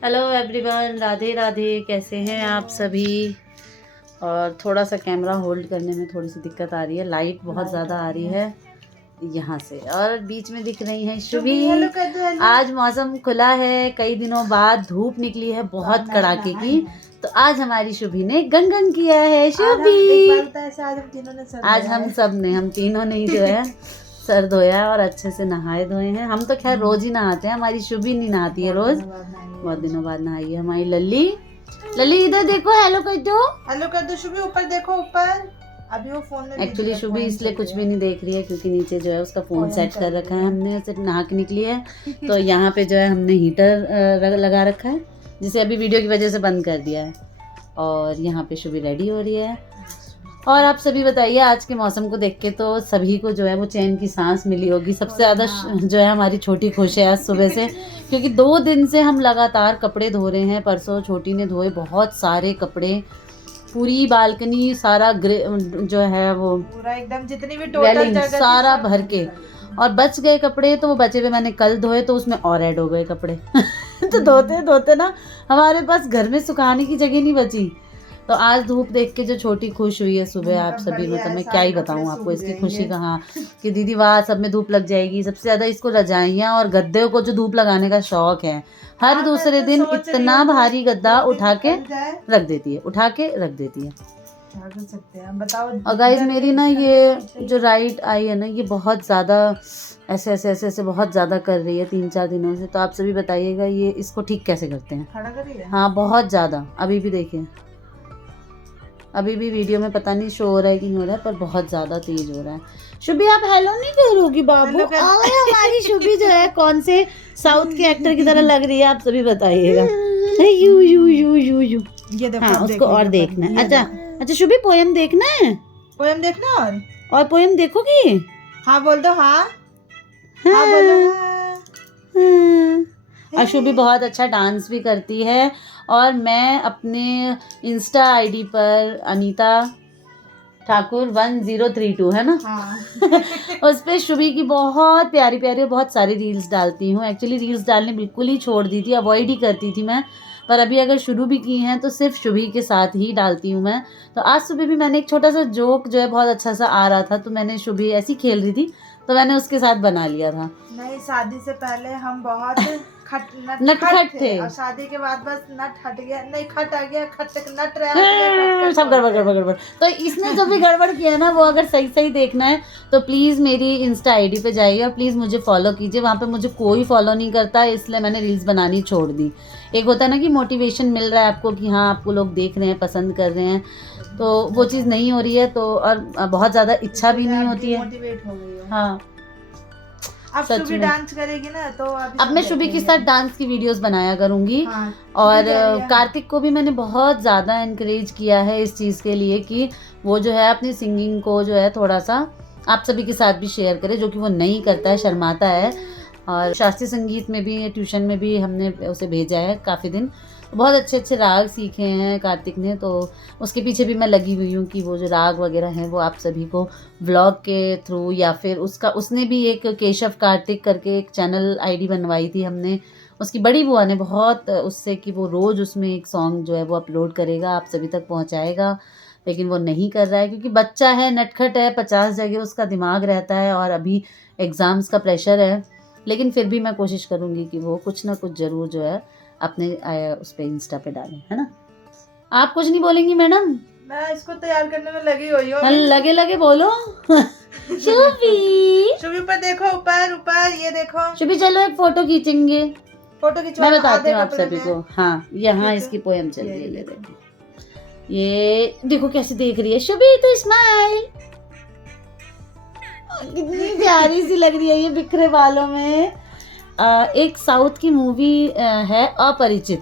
Hello everyone, Radhe Radhe. कैसे हैं आप सभी। और थोड़ा सा कैमरा होल्ड करने में थोड़ी सी दिक्कत आ रही है, लाइट बहुत ज़्यादा आ रही है यहाँ से, और बीच में दिख रही है शुभी। आज मौसम खुला है, कई दिनों बाद धूप निकली है बहुत कड़ाके की, तो आज हमारी शुभी ने गंगन किया है। शुभी आज हम तीनों ने ही जो है सर धोया और अच्छे से नहाए धोए हैं। हम तो खैर रोज ही नहाते हैं, हमारी शुभी नहीं नहाती है रोज, बहुत दिनों बाद नहाई है हमारी लल्ली। लल्ली इधर देखो, हेलो कर दो शुभी, ऊपर देखो ऊपर। अभी वो फोन में एक्चुअली शुभी इसलिए कुछ भी नहीं देख रही है क्योंकि नीचे जो है उसका फोन सेट कर रखा है हमने, सिर्फ नहा के निकली है तो यहाँ पे जो है हमने हीटर लगा रखा है, जिसे अभी वीडियो की वजह से बंद कर दिया है। और यहाँ पे शुभी रेडी हो रही है। और आप सभी बताइए, आज के मौसम को देख के तो सभी को जो है वो चैन की सांस मिली होगी। सबसे ज़्यादा जो है हमारी छोटी खुश है आज सुबह से, क्योंकि 2 दिन से हम लगातार कपड़े धो रहे हैं। परसों छोटी ने धोए बहुत सारे कपड़े, पूरी बालकनी सारा जो है वो पूरा एकदम जितनी भी टोटल जगह सारा भर के, और बच गए कपड़े तो वो बचे हुए मैंने कल धोए तो उसमें और ऐड हो गए कपड़े तो धोते धोते ना हमारे पास घर में सुखाने की जगह नहीं बची। तो आज धूप देख के जो छोटी खुश हुई है सुबह, आप सभी मतलब मैं क्या ही बताऊँ आपको इसकी खुशी कहाँ कि दीदी वाह सब में धूप लग जाएगी। सबसे ज़्यादा इसको रजाइयाँ और गद्दे को जो धूप लगाने का शौक है, हर दूसरे दिन इतना भारी गद्दा उठा के रख देती है, और गाइस मेरी ना ये जो राइट आई है ना, ये बहुत ज़्यादा ऐसे बहुत ज़्यादा कर रही है 3-4 दिनों से। तो आप सभी बताइएगा ये इसको ठीक कैसे करते हैं। हाँ बहुत ज़्यादा, अभी भी देखिए, अभी भी वीडियो में पता नहीं शो हो रहा है कि नहीं हो रहा है, पर बहुत ज़्यादा तेज हो रहा है। शुभी आप हेलो नहीं करोगी बाबू। हमारी शुभी जो है कौन से साउथ के एक्टर की तरह लग रही है, आप सभी बताइएगा। You you you you you ये देखो, हाँ उसको और देखना है। अच्छा शुभी पोयम देखना है, पोयम देखना और पोयम देखोगी। हाँ बोल दो, हाँ बोलो। और शुभी बहुत अच्छा डांस भी करती है, और मैं अपने इंस्टा आईडी पर अनीता ठाकुर 1032 है ना, हाँ। उस पर शुभी की बहुत प्यारी प्यारी बहुत सारी रील्स डालती हूँ। एक्चुअली रील्स डालने बिल्कुल ही छोड़ दी थी, अवॉइड ही करती थी मैं, पर अभी अगर शुरू भी की हैं तो सिर्फ शुभी के साथ ही डालती हूँ मैं। तो आज सुबह भी मैंने एक छोटा सा जोक जो है बहुत अच्छा सा आ रहा था, तो मैंने शुभी ऐसी खेल रही थी तो मैंने उसके साथ बना लिया था। नहीं, शादी से पहले हम बहुत नटखट थे, और शादी के बाद बस नट हट गया, नहीं खट आ गया, नट रहा सब गड़बड़। तो इसने जो भी गड़बड़ किया ना, वो अगर सही देखना है तो प्लीज़ मेरी इंस्टा आईडी पे जाइए और प्लीज़ मुझे फॉलो कीजिए। वहाँ पे मुझे कोई फॉलो नहीं करता है, इसलिए मैंने रील्स बनानी छोड़ दी। एक होता है ना कि मोटिवेशन मिल रहा है आपको कि हाँ आपको लोग देख रहे हैं, पसंद कर रहे हैं, तो वो चीज़ नहीं हो रही है। तो और बहुत ज़्यादा इच्छा भी नहीं होती है। मोटिवेट हो गई हो। हाँ अब शुभी डांस करेगी ना, तो अब मैं शुभी के साथ डांस की वीडियोस बनाया करूंगी। हाँ, और कार्तिक को भी मैंने बहुत ज़्यादा इनकरेज किया है इस चीज़ के लिए कि वो जो है अपनी सिंगिंग को जो है थोड़ा सा आप सभी के साथ भी शेयर करे, जो कि वो नहीं करता है, शर्माता है। और शास्त्रीय संगीत में भी, ट्यूशन में भी हमने उसे भेजा है काफ़ी दिन। बहुत अच्छे राग सीखे हैं कार्तिक ने, तो उसके पीछे भी मैं लगी हुई हूँ कि वो जो राग वगैरह हैं वो आप सभी को व्लॉग के थ्रू, या फिर उसने भी एक केशव कार्तिक करके एक चैनल आईडी बनवाई थी हमने, उसकी बड़ी बुआ ने बहुत उससे कि वो रोज़ उसमें एक सॉन्ग जो है वो अपलोड करेगा, आप सभी तक पहुँचाएगा। लेकिन वो नहीं कर रहा है क्योंकि बच्चा है, नटखट है, 50 जगह उसका दिमाग रहता है, और अभी एग्ज़ाम्स का प्रेशर है। लेकिन फिर भी मैं कोशिश करूँगी कि वो कुछ ना कुछ ज़रूर जो है अपने उस पे इंस्टा पे डालें, है ना। आप कुछ नहीं बोलेंगी मैडम? मैं इसको तैयार करने में लगी हुई हूँ। लगे बोलो शुभी ऊपर देखो, ऊपर ये देखो शुभी, चलो एक फोटो खींचेंगे, फोटो खिंचवा। मैं बताती हूँ आप सभी को। हाँ यहाँ इसकी पोएम चल रही है, ले देखो, ये देखो कैसे देख रही है शुभी, तो स्माइल कितनी प्यारी सी लग रही है ये बिखरे बालों में। एक साउथ की मूवी है अपरिचित,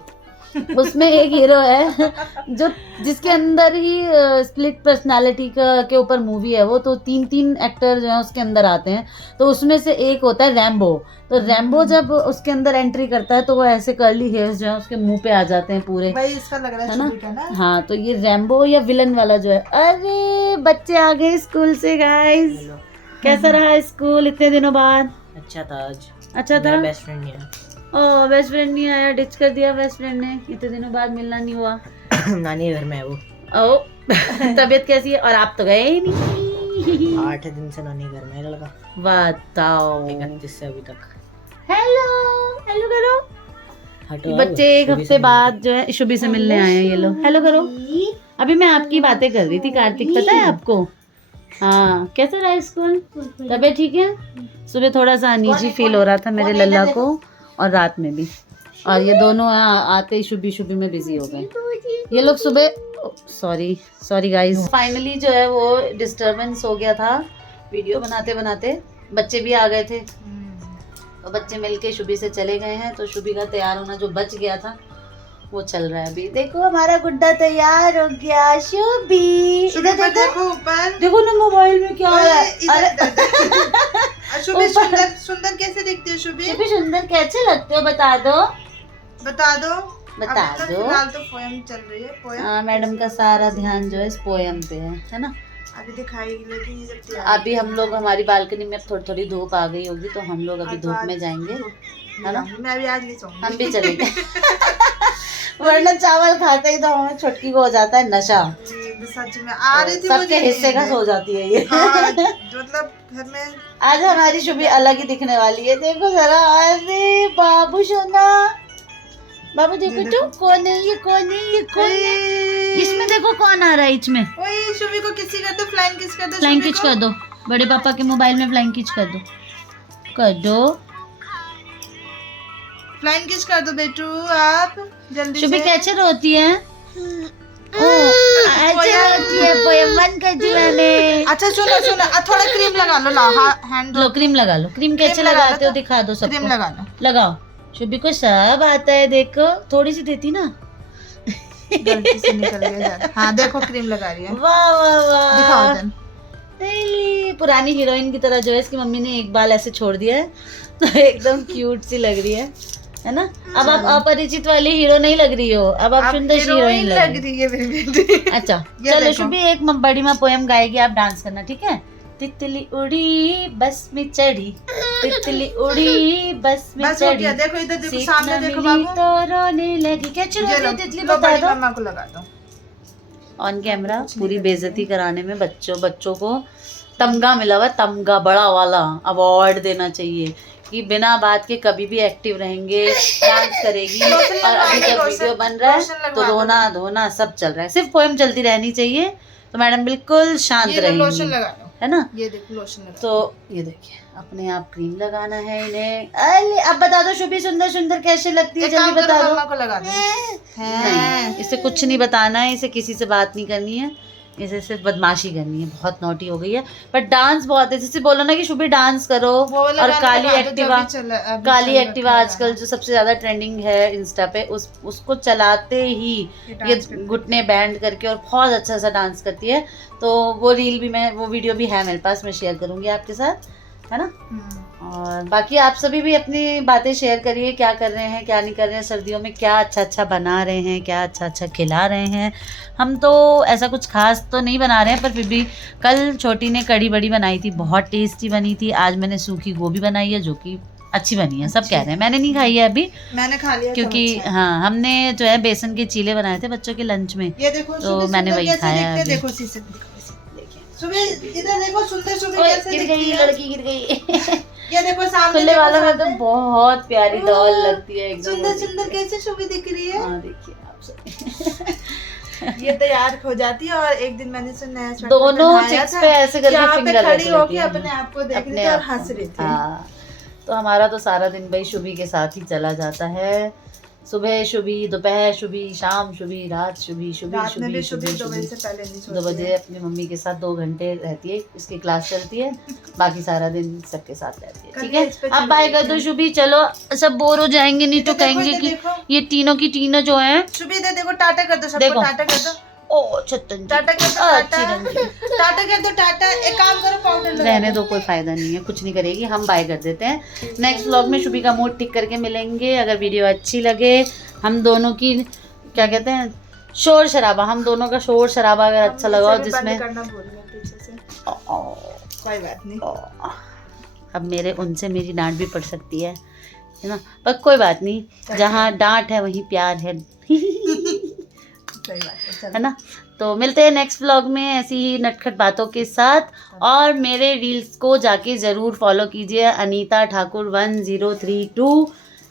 उसमें एक हीरो है जो जिसके अंदर ही स्प्लिट पर्सनालिटी के ऊपर मूवी है वो, तो 3 एक्टर जो है उसके अंदर आते हैं। तो उसमें से एक होता है रैम्बो। तो रैम्बो जब उसके अंदर एंट्री करता है तो वो ऐसे कर्ली हेयर्स जो है उसके मुंह पे आ जाते हैं पूरे, भाई इसका लग रहा है ना। हाँ तो ये रैम्बो या विलन वाला जो है। अरे बच्चे आ गए स्कूल से गाइस, कैसा रहा स्कूल इतने दिनों बाद? अच्छा था आज, अच्छा था, बेस्ट फ्रेंड है। ओ बेस्ट फ्रेंड नहीं आया, डिच कर दिया बेस्ट फ्रेंड ने, इतने दिनों बाद मिलना नहीं हुआ। नानी घर में है वो। ओ तबीयत कैसी है? और आप तो गए ही नहीं। 8 दिन से नानी घर में है लड़का, बताओ। 31 से अभी तक। हेलो हेलो करो। हटो बच्चे एक हफ्ते बाद जो है शुभी से मिलने आए हैं ये लोग। हेलो करो। अभी मैं आपकी बातें कर रही थी कार्तिक, पता है आपको? हाँ, कैसा रहा स्कूल? तबीयत ठीक है? सुबह थोड़ा सा अनईजी फील हो रहा था मेरे लल्ला को, और रात में भी। और ये दोनों आते ही शुभी में बिजी हो गए ये लोग सुबह। सॉरी गाइस, फाइनली जो है वो डिस्टरबेंस हो गया था वीडियो बनाते बनाते। बच्चे भी आ गए थे तो बच्चे मिलके शुभी से चले गए हैं, तो शुभी का तैयार होना जो बच गया था वो चल रहा है अभी। देखो हमारा गुड्डा तैयार हो गया। शुभी इधर देखो ऊपर, देखो ना मोबाइल में क्या है। शुभी सुंदर सुंदर कैसे दिखती है? शुभी शुभी सुंदर कैसे लगते हो? बता दो बता दो। बता अभी तो दो। फिलहाल तो पोएम चल रही है, पोएम। हाँ, मैडम का सारा ध्यान जो है इस पोएम पे है ना। अभी दिखाएगी, लेकिन ये जब तैयार अभी हम लोग हमारी बालकनी में थोड़ी थोड़ी धूप आ गई होगी तो हम लोग अभी धूप में जाएंगे, है ना। मैं अभी आज नहीं सोऊंगी। हम भी चलेंगे वरना चावल खाते ही तो हमें छुटकी को हो जाता है नशा। सच में आ रही थी सबके मुझे हिस्से का नींद। सो जाती है ये। हाँ, मतलब घर में आज हमारी शुभी अलग ही दिखने वाली है। देखो जरा, अरे बाबू सोना, बाबू देखो तो कौन है ये? कौन है ये? कौन है इसमें? देखो कौन आ रहा है इसमें। ओए शुभी को किसी कर दो, फ्लाइंग किस कर दो। फ्लाइंग शुभी किच को। कर दो, बड़े पापा के मोबाइल में फ्लाइंग किच कर दो, कर दो। फ्लाइंग किस कर दो बेटू आप जल्दी शुभी से। कैसे रोती है? ऐसे रोती है, पोएम बंद कर दी मैंने। अच्छा सुनो सुनो, थोड़ा क्रीम लगा लो, ला हैंड लो क्रीम लगा लो। क्रीम कैसे लगा लगाते लो हो तो। दिखा दो सबको। क्रीम लगा लो। लगाओ। शुभी को सब आता है, देखो थोड़ी सी देती ना। गलती से निकल गया ज़्यादा। हाँ देखो क्रीम लगा रही है। वाह वाह वाह, दिखाओ जन। नहीं, पुरानी हीरोइन की तरह जो है इसकी मम्मी ने एक बाल ऐसे छोड़ दिया है तो एकदम क्यूट सी लग रही है ना। अब आप अपरिचित वाली हीरो नहीं लग रही हो, अब आप सुंदर सी हीरोइन लग रही रही है मेरी बेटी। हो। अच्छा ये चलो देखो। शुभी एक बड़ी माँ पोएम गाएगी, आप डांस करना, ठीक है? तितली उड़ी बस में चढ़ी, तितली उड़ी बस में बस हो चढ़ी, गया, देखो इधर देखो, सीट सामने न देखो मिली बाबू। तो रोने लगी। कैसे ये रोती लो, है तितली? लो बता बड़ी दो। मम्मा को लगा दो। ऑन कैमरा पूरी बेइज्जती कराने में बच्चों को तमगा मिला हुआ है, तमगा बड़ा वाला अवार्ड देना चाहिए कि बिना बात के कभी भी एक्टिव रहेंगे, डांस करेगी। और अभी जब वीडियो बन रहा है तो रोना धोना सब चल रहा है, सिर्फ पोएम चलती रहनी चाहिए तो मैडम बिल्कुल शांत ये लो, लोशन रहेंगी, लगा लो। है ना। ये देखो लोशन लगा। तो ये देखिए अपने आप क्रीम लगाना है इन्हें। अरे अब बता दो शुभी सुंदर सुंदर कैसे लगती है, एक काम जल्दी करो, बता दो। मम्मा को लगा दो। नहीं, इसे कुछ नहीं बताना है, इसे किसी से बात नहीं करनी है, इसे सिर्फ बदमाशी करनी है। बहुत नोटी हो गई है पर डांस बहुत है। जैसे बोलो ना कि शुभी डांस करो। वो वाला और गाना काली लगा दो जो एक्टिवा, अभी चल काली रखा एक्टिवा है आजकल जो सबसे ज्यादा ट्रेंडिंग है इंस्टा पे, उसको चलाते ही ये घुटने बैंड करके और बहुत अच्छा सा डांस करती है। तो वो रील भी वो वीडियो भी है मेरे पास, मैं शेयर करूंगी आपके साथ, है ना। और बाकी आप सभी भी अपनी बातें शेयर करिए, क्या कर रहे हैं क्या नहीं कर रहे हैं, सर्दियों में क्या अच्छा अच्छा बना रहे हैं, क्या अच्छा अच्छा खिला रहे हैं। हम तो ऐसा कुछ खास तो नहीं बना रहे हैं पर फिर भी कल छोटी ने कड़ी बड़ी बनाई थी, बहुत टेस्टी बनी थी। आज मैंने सूखी गोभी बनाई है जो कि अच्छी बनी है, सब कह रहे हैं। मैंने नहीं खाई है अभी मैंने खा लिया क्योंकि हाँ हमने जो है बेसन के चीले बनाए थे बच्चों के लंच में, ये देखो तो मैंने वही खाया है अभी। देखो शीशे में दिखाओ, देखिए सुबह इधर देखो सुंदर सुबह ओए, कैसे गिर दिखती गई है। लड़की गिर गई। ये देखो सामने खुले देखो, वालों में तो सामने। बहुत प्यारी डॉल लगती है एकदम। सुंदर सुंदर कैसे शुभी दिख रही है। हाँ देखिए आप सब। ये तैयार हो जाती है और एक दिन मैंने सुना है दोनों चिक्स पे ऐसे करके यहाँ पे फिंगर खड़ी रख होके लेती हैं। अपने आप को देख रही अपने थी और आप को। हंस रही थी। हाँ तो हमारा तो सारा दिन भाई शुभी के साथ ही चला जाता है। सुबह शुभी, दोपहर शुभी, शाम शुभी, रात शुभी, शुभी रात में भी शुभी शुभी शुभी 2 बजे शुभी। से पहले नहीं 2 सोती बजे है। अपनी मम्मी के साथ 2 घंटे रहती है, इसकी क्लास चलती है, बाकी सारा दिन सबके साथ रहती है। ठीक कल इस पे है अब चली बाय गई कर दो थी। शुभी, चलो सब बोर हो जाएंगे नहीं तो इधर देखो, कहेंगे इधर कि देखो। ये तीनों की तीनों जो है। शुभी इधर देखो, टाटा कर दो सबको, देखो। टाटा कर दो, ओ छत्तन टाटा कर दो, अच्छी टाटा रंगी। टाटा कर दो, टाटा। एक काम करो, पाउडर लगा रहने दो, कोई फायदा नहीं है, कुछ नहीं करेगी, हम बाय कर देते हैं। नेक्स्ट व्लॉग में शुभी का मूड ठीक करके मिलेंगे। अगर वीडियो अच्छी लगे, हम दोनों की क्या कहते हैं शोर शराबा, हम दोनों का शोर शराबा अगर अच्छा लगा हो जिसमें करना भूल गए पीछे से, कोई बात नहीं। अब मेरे उनसे मेरी डांट भी पड़ सकती है है ना, पर कोई बात नहीं, जहाँ डांट है वहीं प्यार है। सही बात है, चलो। है ना। तो मिलते हैं नेक्स्ट व्लॉग में ऐसी ही नटखट बातों के साथ, और मेरे रील्स को जाके ज़रूर फॉलो कीजिए, अनीता ठाकुर 1032,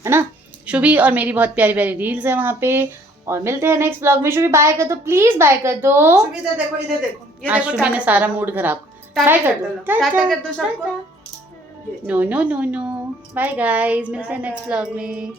है ना। शुभी और मेरी बहुत प्यारी प्यारी रील्स है वहाँ पे, और मिलते हैं नेक्स्ट व्लॉग में। शुभी बाय कर दो, प्लीज बाय कर दो। शुभी इधर देखो, इधर देखो, ये आज देखो, शुभी ने टाटा सारा कर दो। मूड खराब। टाटा बाय कर कर दो, दो, टाटा कर दो सबको। No no no no, bye guys, मिलते हैं नेक्स्ट व्लॉग में।